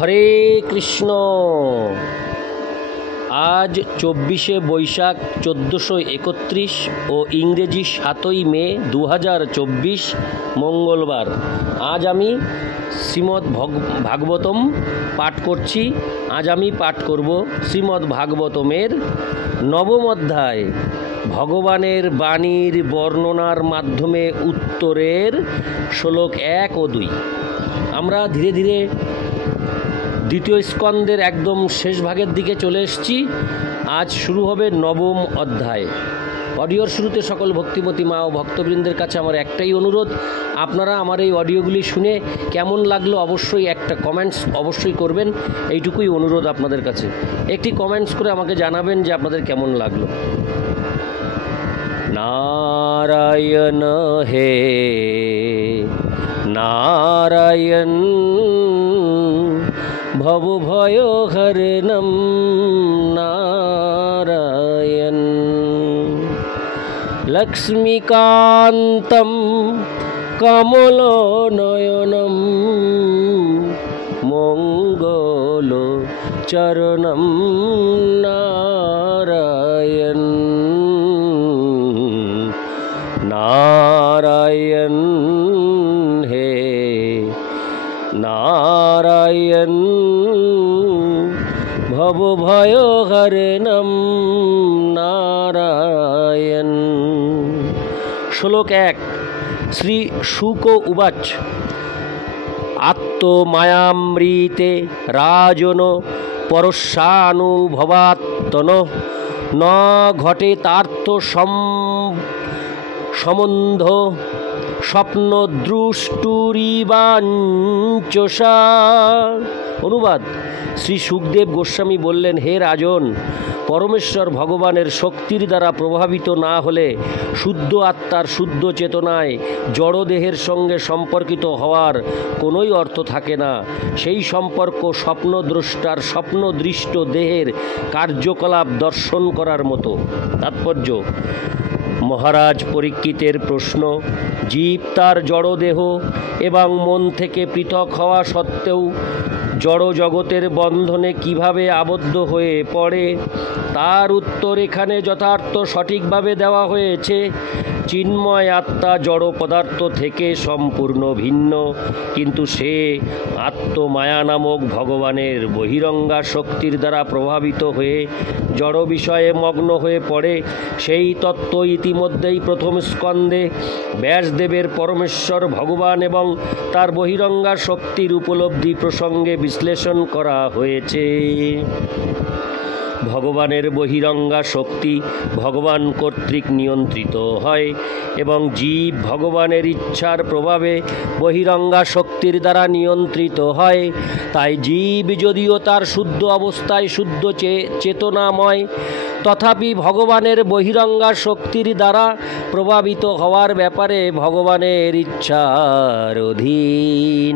হরে কৃষ্ণ। আজ 24শে বৈশাখ 1431 ও ইংরেজি 7ই মে 2024 মঙ্গলবার। আজ আমি শ্রীমদ্ ভাগবতম পাঠ করছি। আজ আমি পাঠ করব শ্রীমদ্ ভাগবতমের 9ম অধ্যায়, ভগবানের বাণীর বর্ণনার মাধ্যমে উত্তরের শ্লোক 1 ও 2। আমরা ধীরে ধীরে দ্বিতীয় স্কন্দের একদম শেষ ভাগের দিকে চলে এসেছি। আজ শুরু হবে 9ম অধ্যায়। অডিওর শুরুতে সকল ভক্তিমতী মা ও ভক্তবৃন্দের কাছে আমার একটাই অনুরোধ, আপনারা আমার এই অডিওগুলি শুনে কেমন লাগলো অবশ্যই একটা কমেন্টস অবশ্যই করবেন। এইটুকুই অনুরোধ আপনাদের কাছে। একটি কমেন্টস করে আমাকে জানাবেন যে আপনাদের কেমন লাগলো। নারায়ণ হে নারায়ণ ভব ভয় হরণম নারায়ণ লক্ষ্মীকান্তম কমল নয়নম মঙ্গল চরণম নারায়ণ নারায়ণ হে নারায়ণ ভব ভয় হরণম নারায়ণ। শ্লোক 1। শ্রী শুক উবাচ আত্মমায়ামৃতে রাজন পরশানুভবাত্তন ন ঘটে তার্থ সম্বন্ধ স্বপ্ন দ্রষ্টুরিবাঞ্চসা। অনুবাদ। শ্রী সুখদেব গোস্বামী বললেন, হে রাজন, পরমেশ্বর ভগবানের শক্তির দ্বারা প্রভাবিত না হলে শুদ্ধ আত্মার শুদ্ধ চেতনায় জড়দেহের সঙ্গে সম্পর্কিত হওয়ার কোনোই অর্থ থাকে না। সেই সম্পর্ক স্বপ্নদ্রষ্টার স্বপ্নদৃষ্ট দেহের কার্যকলাপ দর্শন করার মতো। তাৎপর্য। মহারাজ পরীক্ষিতের প্রশ্ন, জীব তার জড়দেহ এবং মন থেকে পৃথক হওয়া সত্ত্বেও জড় জগতের বন্ধনে কিভাবে আবদ্ধ হয়ে পড়ে, তার উত্তর এখানে যথার্থ সঠিকভাবে দেওয়া হয়েছে। চিন্ময় আত্মা জড় পদার্থ থেকে সম্পূর্ণ ভিন্ন, কিন্তু সে আত্মমায়া নামক ভগবানের বহিরঙ্গা শক্তির দ্বারা প্রভাবিত হয়ে জড় বিষয়ে মগ্ন হয়ে পড়ে। সেই তত্ত্ব ইতিমধ্যেই প্রথম স্কন্ধে ব্যাসদেবের পরমেশ্বর ভগবান এবং তার বহিরঙ্গা শক্তির উপলব্ধি প্রসঙ্গে বিশ্লেষণ করা হয়েছে। ভগবানের বহিরঙ্গা শক্তি ভগবান কর্তৃক নিয়ন্ত্রিত হয় এবং জীব ভগবানের ইচ্ছার প্রভাবে বহিরঙ্গা শক্তির দ্বারা নিয়ন্ত্রিত হয়। তাই জীব যদিও তার শুদ্ধ অবস্থায় শুদ্ধ চেতনাময়, তথাপি ভগবানের বহিরঙ্গা শক্তির দ্বারা প্রভাবিত হওয়ার ব্যাপারে ভগবানের ইচ্ছার অধীন।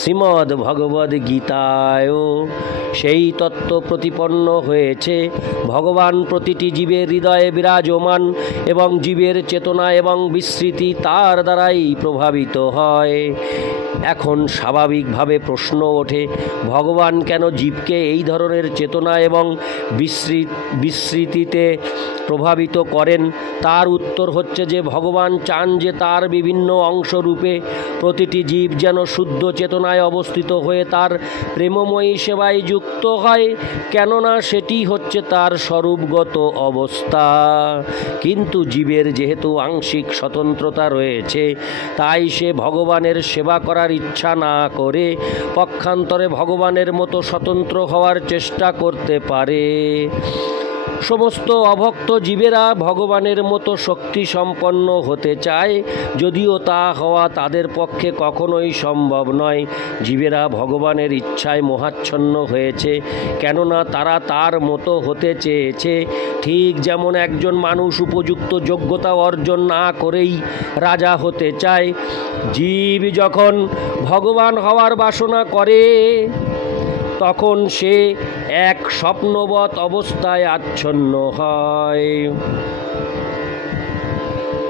শ্রীমদ্ ভগবদ্ গীতায়ও সেই তত্ত্ব প্রতিপন্ন হয়েছে। ভগবান প্রতিটি জীবের হৃদয়ে বিরাজমান এবং জীবের চেতনা এবং বিস্মৃতি তার দ্বারাই প্রভাবিত হয়। এখন স্বাভাবিকভাবে প্রশ্ন ওঠে, ভগবান কেন জীবকে এই ধরনের চেতনা এবং বিস্মৃতিতে প্রভাবিত করেন? তার উত্তর হচ্ছে যে ভগবান চান যে তার বিভিন্ন অংশরূপে প্রতিটি জীব যেন শুদ্ধ চেতনায় অবস্থিত হয়ে তার প্রেমময়ী সেবায় যুক্ত হয়, কেননা সেটি হচ্ছে তার স্বরূপগত অবস্থা। কিন্তু জীবের যেহেতু আংশিক স্বতন্ত্রতা রয়েছে, তাই সে ভগবানের সেবা করার ইচ্ছা না করে পক্ষান্তরে ভগবানের মতো স্বতন্ত্র হওয়ার চেষ্টা করতে পারে। সমস্ত অভক্ত জীবেরা ভগবানের মতো শক্তি সম্পন্ন হতে চায়, যদিও তা হওয়া তাদের পক্ষে কখনোই সম্ভব নয়। জীবেরা ভগবানের ইচ্ছায় মোহাচ্ছন্ন হয়েছে, কেননা তারা তার মতো হতে চেয়েছে। ঠিক যেমন একজন মানুষ উপযুক্ত যোগ্যতা অর্জন না করেই রাজা হতে চায়, জীব যখন ভগবান হওয়ার বাসনা করে তখন সে এক স্বপ্নবৎ অবস্থায় আচ্ছন্ন হয়।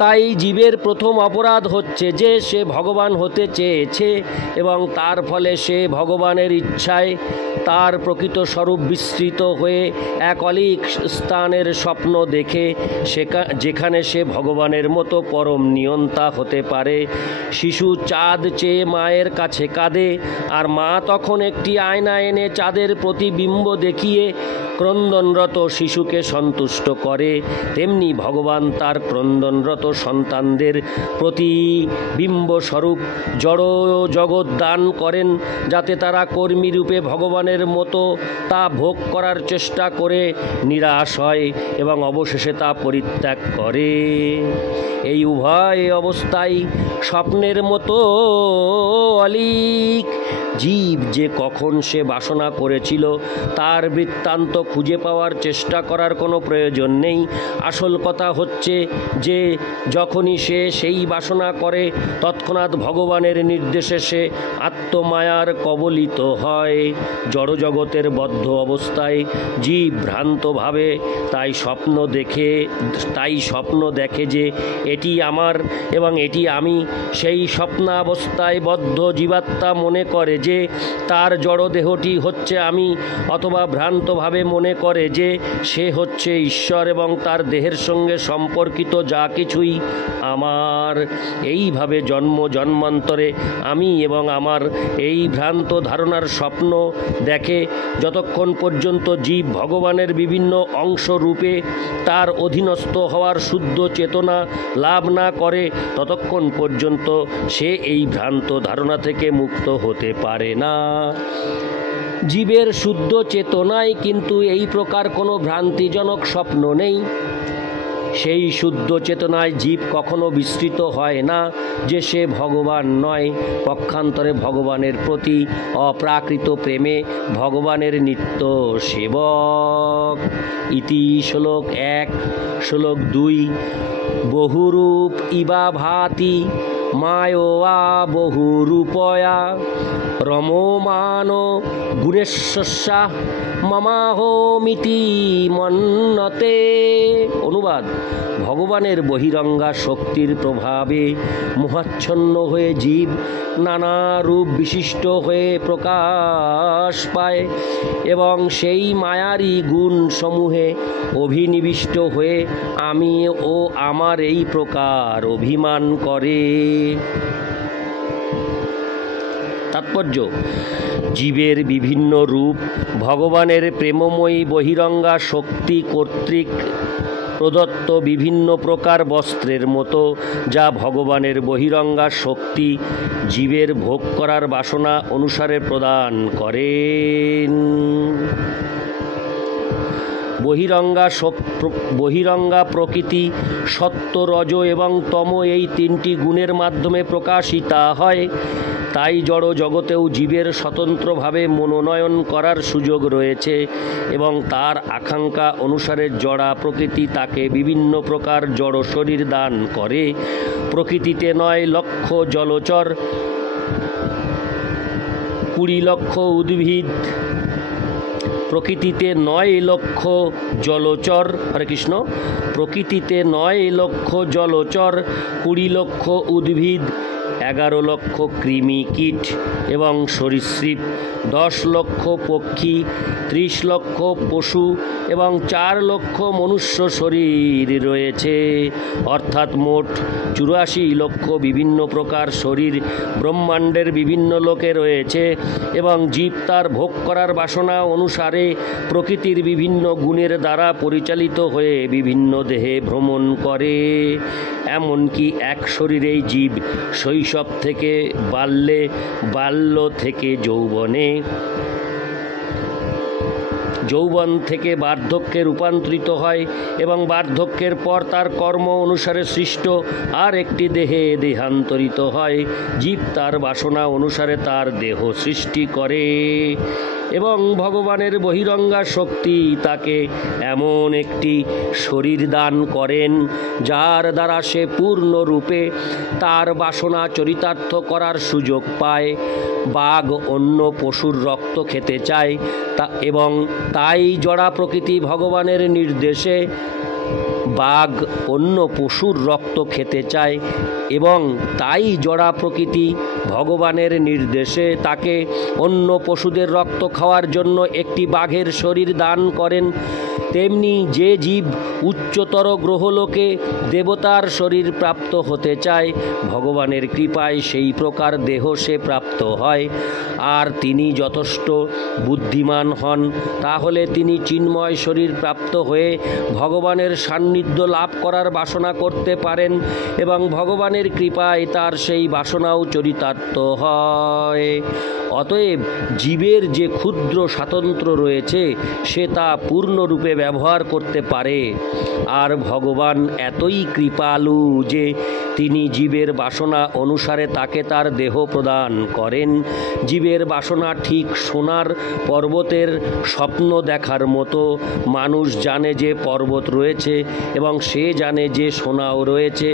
তাই জীবের প্রথম অপরাধ হচ্ছে যে সে ভগবান হতে চেয়েছে এবং তার ফলে সে ভগবানের ইচ্ছায় তার প্রকৃত স্বরূপ বিস্তৃত হয়ে এক অলীক স্থানের স্বপ্ন দেখে যেখানে সে ভগবানের মতো পরম নিয়ন্তা হতে পারে। শিশু চাঁদ চেয়ে মায়ের কাছে কাঁদে, আর মা তখন একটি আয়না এনে চাঁদের প্রতিবিম্ব দেখিয়ে ক্রন্দনরত শিশুকে সন্তুষ্ট করে। তেমনি ভগবান তার ক্রন্দনরত সন্তানদের প্রতিবিম্বস্বরূপ জড় জগৎ দান করেন, যাতে তারা কর্মীরূপে ভগবানের মতো তা ভোগ করার চেষ্টা করে নিরাশ হয় এবং অবশেষে তা পরিত্যাগ করে। এই উভয় অবস্থায় স্বপ্নের মতো অলীক। জীব যে কখন সে বাসনা করেছিল তার বৃত্তান্ত খুঁজে পাওয়ার চেষ্টা করার কোনো প্রয়োজন নেই। আসল কথা হচ্ছে যে যখনই সে সেই বাসনা করে তৎক্ষণাৎ ভগবানের নির্দেশে সে আত্মমায়ার কবলিত হয়। জড়জগতের বদ্ধ অবস্থায় জীব ভ্রান্তভাবে তাই স্বপ্ন দেখে যে এটি আমার এবং এটি আমি। সেই স্বপ্নাবস্থায় বদ্ধ জীবাত্মা মনে করে যে তার জড়দেহটি হচ্ছে আমি, অথবা ভ্রান্তভাবে মনে করে যে সে হচ্ছে ঈশ্বর এবং তার দেহের সঙ্গে সম্পর্কিত যা কিছুই আমার। এইভাবে জন্ম জন্মান্তরে আমি এবং আমার এই ভ্রান্ত ধারণার স্বপ্ন দেখে যতক্ষণ পর্যন্ত জীব ভগবানের বিভিন্ন অংশ রূপে তার অধীনস্থ হওয়ার শুদ্ধ চেতনা লাভ না করে ততক্ষণ পর্যন্ত সে এই ভ্রান্ত ধারণা থেকে মুক্ত হতে পারে না। জীবের শুদ্ধ চেতনায় কিন্তু এই প্রকার কোনো ভ্রান্তিজনক স্বপ্ন নেই। সেই শুদ্ধ চেতনায় জীব কখনো বিস্মৃত হয় না যে সে ভগবান নয়। পক্ষান্তরে ভগবানের প্রতি অপ্রাকৃত প্রেমে ভগবানের নিত্য সেবক। ইতি শ্লোক 1 শ্লোক 2 বহুরূপ ইবা ভাতি মায়োয়া বহুরূপয়া রমমান গুণেশ্বস্যা মমাহমিতি মন্নতে। অনুবাদ: ভগবানের বহিরঙ্গা শক্তির প্রভাবে মোহাচ্ছন্ন হয়ে জীব নানা রূপ বিশিষ্ট হয়ে প্রকাশ পায় এবং সেই মায়ারী গুণ সমূহে অভিনিবিষ্ট হয়ে আমি ও আমার এই প্রকার অভিমান করে। তাৎপর্য: জীবের বিভিন্ন রূপ ভগবানের প্রেমময়ী বহিরঙ্গা শক্তি কর্তৃক প্রদত্ত বিভিন্ন প্রকার বস্ত্রের মতো, যা ভগবানের বহিরঙ্গা শক্তি জীবের ভোগ করার বাসনা অনুসারে প্রদান করেন। বহিরঙ্গা প্রকৃতি সত্য, রজ এবং তম এই তিনটি গুণের মাধ্যমে প্রকাশিতা হয়। তাই জড় জগতেও জীবের স্বতন্ত্রভাবে মনোনয়ন করার সুযোগ রয়েছে এবং তার আকাঙ্ক্ষা অনুসারে জড়া প্রকৃতি তাকে বিভিন্ন প্রকার জড় শরীর দান করে। প্রকৃতিতে 9 লক্ষ জলচর, 20 লক্ষ উদ্ভিদ, প্রকৃতিতে 9 লক্ষ জলচর, হরে কৃষ্ণ, প্রকৃতিতে 9 লক্ষ জলচর, 20 লক্ষ উদ্ভিদ, 11 লক্ষ কৃমি কীট এবং সরীসৃপ, 10 লক্ষ পক্ষী, 30 লক্ষ পশু এবং 4 লক্ষ মনুষ্য শরীর রয়েছে। অর্থাৎ মোট 84 লক্ষ বিভিন্ন প্রকার শরীর ব্রহ্মাণ্ডের বিভিন্ন লোকে রয়েছে এবং জীব তার ভোগ করার বাসনা অনুসারে প্রকৃতির বিভিন্ন গুণের দ্বারা পরিচালিত হয়ে বিভিন্ন দেহে ভ্রমণ করে। এমনকি এক শরীরেই জীব শৈশব থেকে বাল্যে, বাল্য থেকে যৌবনে, যৌবন থেকে বার্ধক্যে রূপান্তরিত হয় এবং বার্ধক্যের পর তার কর্ম অনুসারে সৃষ্ট আর একটি দেহে দেহান্তরিত হয়। জীব তার বাসনা অনুসারে তার দেহ সৃষ্টি করে এবং ভগবানের বহিরঙ্গা শক্তি তাকে এমন একটি শরীর দান করেন যার দ্বারা সে পূর্ণরূপে তার বাসনা চরিতার্থ করার সুযোগ পায়। বাঘ অন্য পশুর রক্ত খেতে চায় এবং তাই জড়া প্রকৃতি ভগবানের নির্দেশে বাঘ অন্য পশুর রক্ত খেতে চায় এবং তাই জড়া প্রকৃতি ভগবানের নির্দেশে তাকে অন্য পশুদের রক্ত খাওয়ার জন্য একটি বাঘের শরীর দান করেন, তেমনি যে জীব উচ্চতর গ্রহলোকে দেবতার শরীর প্রাপ্ত হতে চায়, ভগবানের কৃপায় সেই প্রকার দেহ সে প্রাপ্ত হয়। আর তিনি যথেষ্ট বুদ্ধিমান হন, তাহলে তিনি চিন্ময় শরীর প্রাপ্ত হয়ে ভগবানের সান্নিধ্য লাভ করার বাসনা করতে পারেন এবং ভগবানের কৃপায় তার সেই বাসনাও চরিতার্থ হয়। অতএব জীবের যে ক্ষুদ্র স্বাতন্ত্র্য রয়েছে সে তা পূর্ণরূপে ব্যবহার করতে পারে। আর ভগবান এতই কৃপালু যে তিনি জীবের বাসনা অনুসারে তাকে তার দেহ প্রদান করেন। জীবের বাসনা ঠিক সোনার পর্বতের স্বপ্ন দেখার মতো। মানুষ জানে যে পর্বত রয়েছে এবং সে জানে যে সোনাও রয়েছে,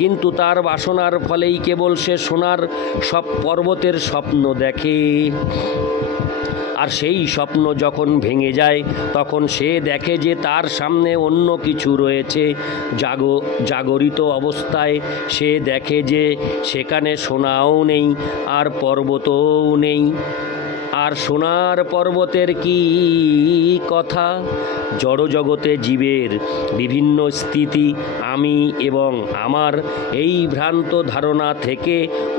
কিন্তু তার বাসনার ফলেই কেবল সে সোনার সব পর্বতের স্বপ্ন দেখে। আর সেই স্বপ্ন যখন ভেঙে যায় তখন সে দেখে যে তার সামনে অন্য কিছু রয়েছে। জাগরিত অবস্থায় সে দেখে যে সেখানে সোনাও নেই আর পর্বতও নেই। আর সোনার পর্বতের কি কথা? জড়জগতে জীবের বিভিন্ন স্থিতি আমি এবং আমার এই ভ্রান্ত ধারণা থেকে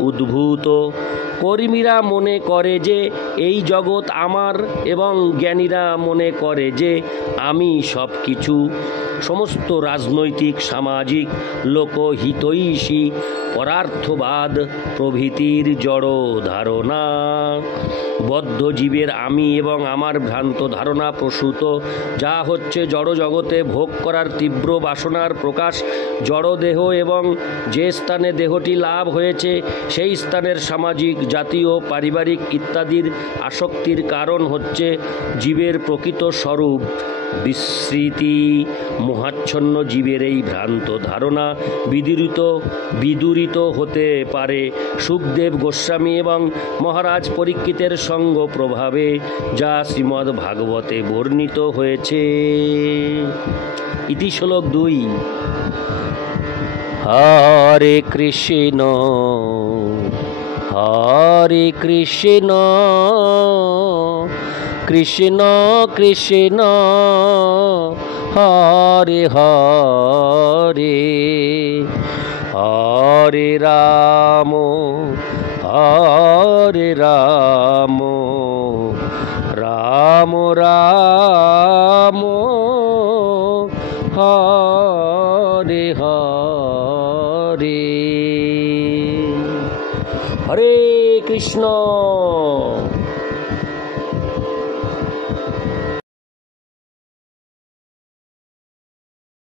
উদ্ভূত। কর্মীরা মনে করে যে এই জগৎ আমার এবং জ্ঞানীরা মনে করে যে আমি সব কিছু। সমস্ত রাজনৈতিক, সামাজিক, লোকহিতৈষী, পরার্থবাদ প্রভৃতির জড় ধারণা বদ্ধ জীবের আমি এবং আমার ভ্রান্ত ধারণা প্রসূত, যা হচ্ছে জড় জগতে ভোগ করার তীব্র বাসনার প্রকাশ। জড় দেহ এবং যে স্থানে দেহটি লাভ হয়েছে সেই স্থানের সামাজিক, জাতীয়, পারিবারিক ইত্যাদির আসক্তির কারণ হচ্ছে জীবের প্রকৃত স্বরূপ বিস্মৃতি। মোহাচ্ছন্ন জীবের এই ভ্রান্ত ধারণা বিদূরিত হতে পারে শুকদেব গোস্বামী এবং মহারাজ পরীক্ষিতের সঙ্গ প্রভাবে, যা শ্রীমদ্ ভাগবতে বর্ণিত হয়েছে। ইতি শ্লোক 2। হরে কৃষ্ণ হরে কৃষ্ণ কৃষ্ণ কৃষ্ণ হরে হরে, হরে রাম হরে রাম, রাম রাম হরে হরে। হরে কৃষ্ণ